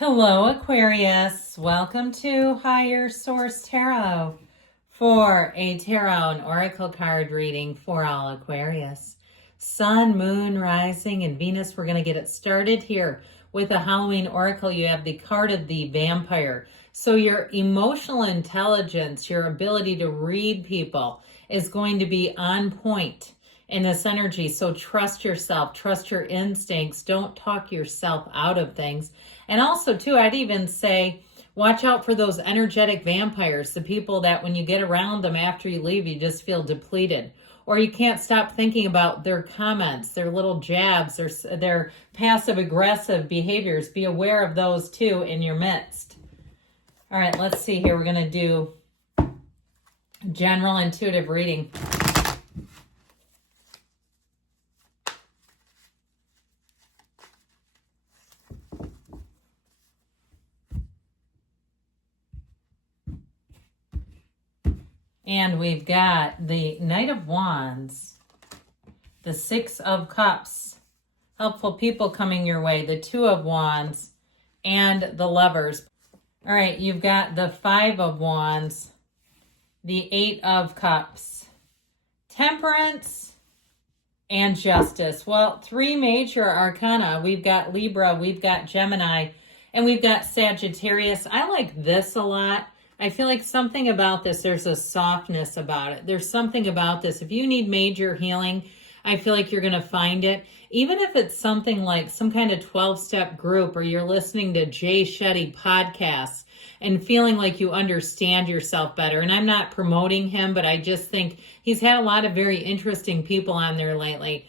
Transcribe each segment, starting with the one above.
Hello, Aquarius. Welcome to Higher Source Tarot for a tarot and oracle card reading for all Aquarius. Sun, Moon, Rising, and Venus. We're going to get it started here with a Halloween oracle. You have the card of the vampire. So your emotional intelligence, your ability to read people is going to be on point in this energy. So trust yourself, trust your instincts. Don't talk yourself out of things. And also, too, I'd even say, watch out for those energetic vampires, the people that when you get around them after you leave, you just feel depleted. Or you can't stop thinking about their comments, their little jabs, their passive-aggressive behaviors. Be aware of those, too, in your midst. All right, let's see here. We're going to do general intuitive reading. And we've got the Knight of Wands, the Six of Cups, helpful people coming your way, the Two of Wands, and the Lovers. All right, you've got the Five of Wands, the Eight of Cups, Temperance, and Justice. Well, three major arcana. We've got Libra, we've got Gemini, and we've got Sagittarius. I like this a lot. I feel like something about this, there's a softness about it. There's something about this. If you need major healing, I feel like you're going to find it. Even if it's something like some kind of 12-step group, or you're listening to Jay Shetty podcasts and feeling like you understand yourself better. And I'm not promoting him, but I just think he's had a lot of very interesting people on there lately.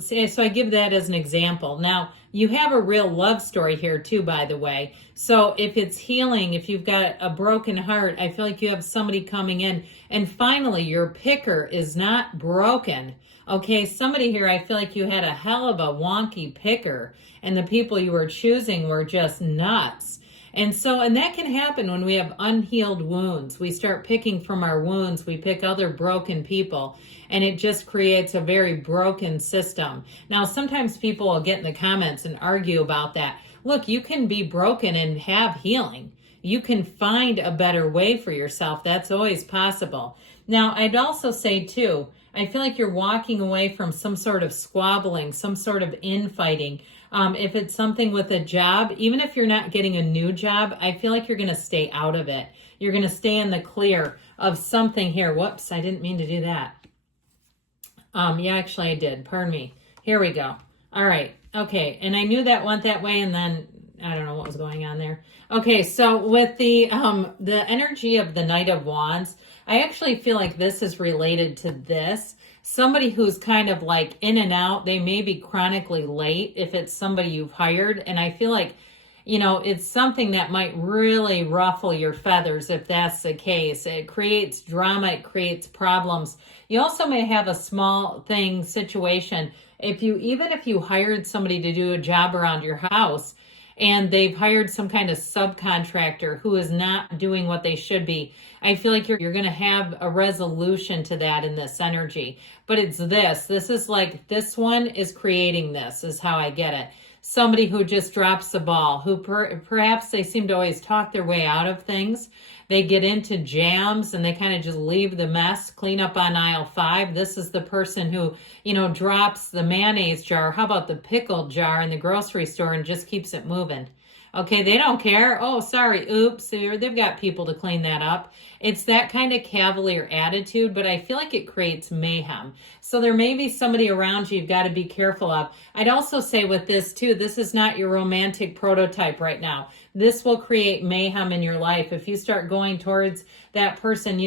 So I give that as an example. Now, you have a real love story here too, by the way. So if it's healing, if you've got a broken heart, I feel like you have somebody coming in. And finally, your picker is not broken. Okay, somebody here, I feel like you had a hell of a wonky picker, and the people you were choosing were just nuts. And that can happen when we have unhealed wounds. We start picking from our wounds. We pick other broken people, and it just creates a very broken system. Now, sometimes people will get in the comments and argue about that. Look, you can be broken and have healing. You can find a better way for yourself. That's always possible. Now, I'd also say, too, I feel like you're walking away from some sort of squabbling, some sort of infighting. If it's something with a job, even if you're not getting a new job, I feel like you're going to stay out of it. You're going to stay in the clear of something here. Whoops, I didn't mean to do that. Yeah, actually I did. Pardon me. Here we go. All right. Okay. And I knew that went that way, and then I don't know what was going on there. Okay. So with the energy of the Knight of Wands, I actually feel like this is related to this. Somebody who's kind of like in and out, they may be chronically late if it's somebody you've hired. And I feel like, it's something that might really ruffle your feathers if that's the case. It creates drama, it creates problems. You also may have a small situation. Even if you hired somebody to do a job around your house, and they've hired some kind of subcontractor who is not doing what they should be, I feel like you're going to have a resolution to that in this energy. But it's this. This is like, this one is creating this, is how I get it. Somebody who just drops the ball, who perhaps they seem to always talk their way out of things. They get into jams and they kind of just leave the mess, clean up on aisle 5. This is the person who, drops the mayonnaise jar. How about the pickle jar in the grocery store and just keeps it moving? Okay, they don't care. Oh, sorry, oops. They've got people to clean that up. It's that kind of cavalier attitude, but I feel like it creates mayhem. So there may be somebody around you you've got to be careful of. I'd also say with this too, this is not your romantic prototype right now. This will create mayhem in your life. If you start going towards that person,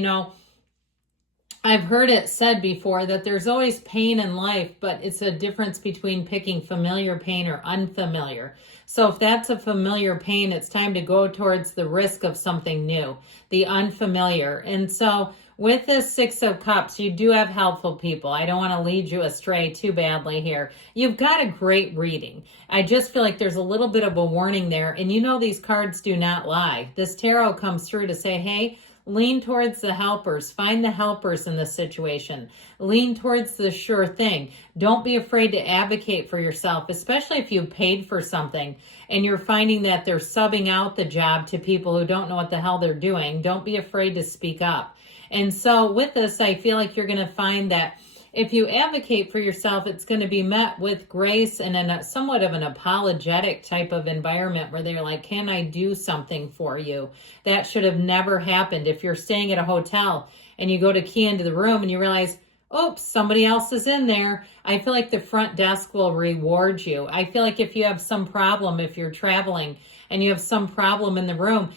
I've heard it said before that there's always pain in life, but it's a difference between picking familiar pain or unfamiliar. So if that's a familiar pain, it's time to go towards the risk of something new, the unfamiliar. And so with this Six of Cups, you do have helpful people. I don't want to lead you astray too badly here. You've got a great reading. I just feel like there's a little bit of a warning there. And these cards do not lie. This tarot comes through to say, hey, Lean towards the helpers. Find the helpers in the situation. Lean towards the sure thing. Don't be afraid to advocate for yourself, especially if you paid for something and you're finding that they're subbing out the job to people who don't know what the hell they're doing. Don't be afraid to speak up. And so with this, I feel like you're going to find that if you advocate for yourself, it's going to be met with grace and in a somewhat of an apologetic type of environment where they're like, can I do something for you? That should have never happened. If you're staying at a hotel and you go to key into the room and you realize, oops, somebody else is in there, I feel like the front desk will reward you. I feel like if you have some problem, if you're traveling and you have some problem in the room,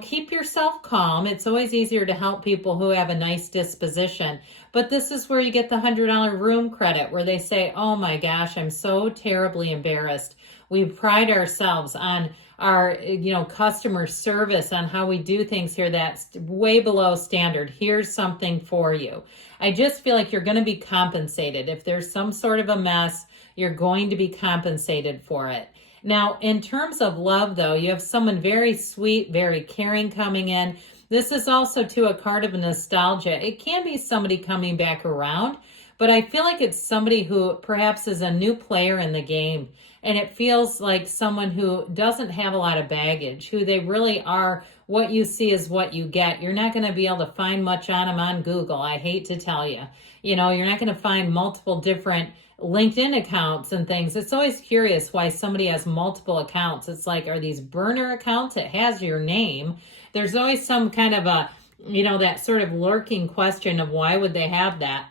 keep yourself calm. It's always easier to help people who have a nice disposition. But this is where you get the $100 room credit where they say, oh my gosh, I'm so terribly embarrassed. We pride ourselves on our, customer service, on how we do things here that's way below standard. Here's something for you. I just feel like you're going to be compensated. If there's some sort of a mess, you're going to be compensated for it. Now, in terms of love, though, you have someone very sweet, very caring coming in. This is also, too, a card of nostalgia. It can be somebody coming back around, but I feel like it's somebody who perhaps is a new player in the game. And it feels like someone who doesn't have a lot of baggage, who they really are. What you see is what you get. You're not going to be able to find much on them on Google. I hate to tell you. You're not going to find multiple different LinkedIn accounts and things. It's always curious why somebody has multiple accounts. It's like, are these burner accounts? It has your name. There's always some kind of a, that sort of lurking question of why would they have that?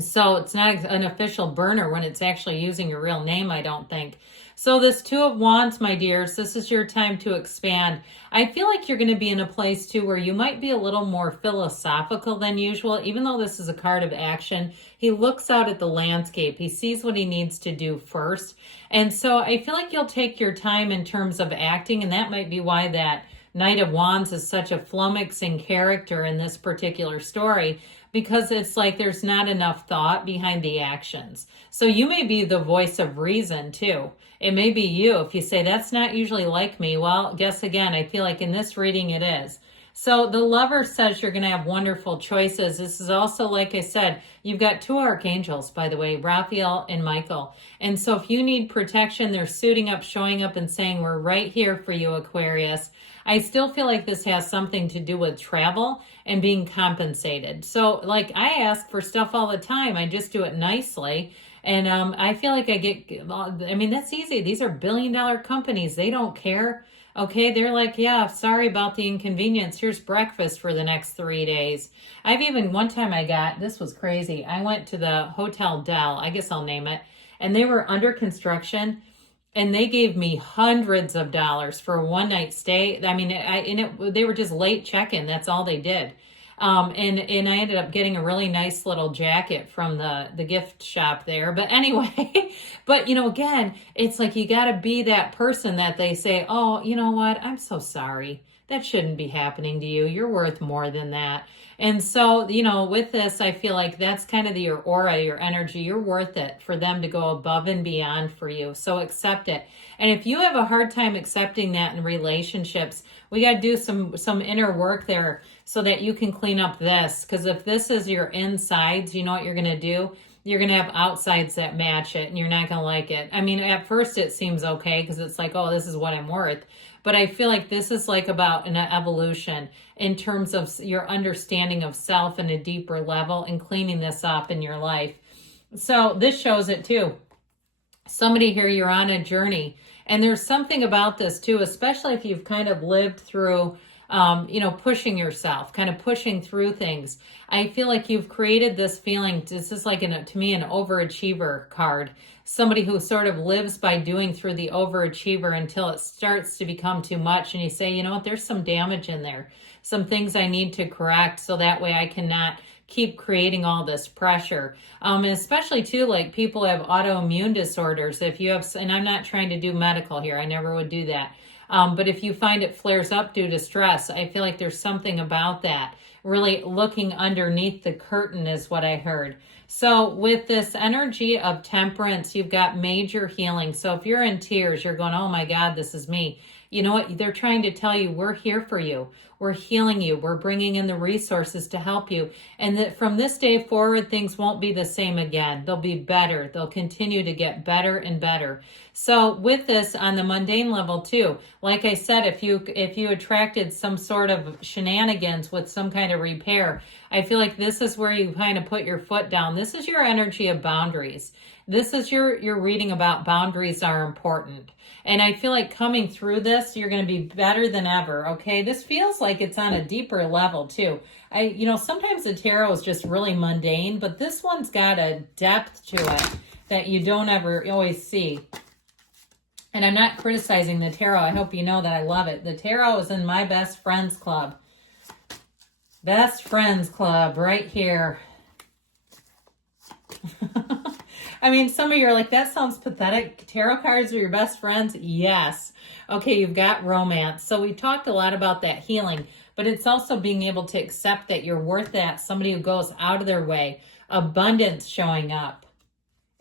So it's not an official burner when it's actually using your real name, I don't think. So this Two of Wands, my dears, this is your time to expand. I feel like you're going to be in a place, too, where you might be a little more philosophical than usual. Even though this is a card of action, he looks out at the landscape. He sees what he needs to do first. And so I feel like you'll take your time in terms of acting, and that might be why that Knight of Wands is such a flummoxing character in this particular story, because it's like there's not enough thought behind the actions. So you may be the voice of reason, too. It may be you. If you say, that's not usually like me, well, guess again, I feel like in this reading it is. So the Lover says you're going to have wonderful choices. This is also, like I said, you've got two archangels, by the way, Raphael and Michael. And so if you need protection, they're suiting up, showing up, and saying, we're right here for you, Aquarius. I still feel like this has something to do with travel and being compensated. So, like, I ask for stuff all the time. I just do it nicely. And I feel like that's easy. These are billion-dollar companies. They don't care. Okay, they're like, yeah, sorry about the inconvenience. Here's breakfast for the next 3 days. One time this was crazy. I went to the Hotel Del, I guess I'll name it, and they were under construction, and they gave me hundreds of dollars for a one-night stay. They were just late check-in. That's all they did. And I ended up getting a really nice little jacket from the gift shop there. But anyway, again, it's like you got to be that person that they say, oh, you know what? I'm so sorry. That shouldn't be happening to you. You're worth more than that. And so, with this, I feel like that's kind of your aura, your energy. You're worth it for them to go above and beyond for you. So accept it. And if you have a hard time accepting that in relationships, we got to do some inner work there so that you can clean up this. Because if this is your insides, you know what you're going to do? You're going to have outsides that match it, and you're not going to like it. At first it seems okay because it's like, oh, this is what I'm worth. But I feel like this is like about an evolution in terms of your understanding of self in a deeper level and cleaning this up in your life. So this shows it too. Somebody here, you're on a journey. And there's something about this too, especially if you've kind of lived through pushing yourself, kind of pushing through things. I feel like you've created this feeling. This is like, to me, an overachiever card. Somebody who sort of lives by doing through the overachiever until it starts to become too much. And you say, you know what, there's some damage in there. Some things I need to correct so that way I cannot keep creating all this pressure. And especially too, like people have autoimmune disorders. If you have, and I'm not trying to do medical here, I never would do that. But if you find it flares up due to stress, I feel like there's something about that. Really looking underneath the curtain is what I heard. So with this energy of temperance, you've got major healing. So if you're in tears, you're going, oh my God, this is me. You know what? They're trying to tell you, we're here for you. We're healing you. We're bringing in the resources to help you. And that from this day forward, things won't be the same again. They'll be better. They'll continue to get better and better. So with this on the mundane level too, like I said, if you attracted some sort of shenanigans with some kind of repair, I feel like this is where you kind of put your foot down. This is your energy of boundaries. This is your reading about boundaries are important. And I feel like coming through this, you're going to be better than ever, okay? This feels like it's on a deeper level, too. Sometimes the tarot is just really mundane, but this one's got a depth to it that you don't ever always see. And I'm not criticizing the tarot. I hope you know that I love it. The tarot is in my best friends club. Best friends club right here. I mean, some of you are like, that sounds pathetic. Tarot cards are your best friends? Yes. Okay, you've got romance. So we talked a lot about that healing, but it's also being able to accept that you're worth that. Somebody who goes out of their way. Abundance showing up.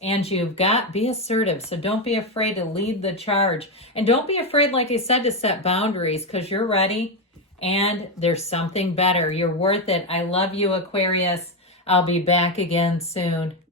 And you've got, be assertive. So don't be afraid to lead the charge. And don't be afraid, like I said, to set boundaries because you're ready and there's something better. You're worth it. I love you, Aquarius. I'll be back again soon.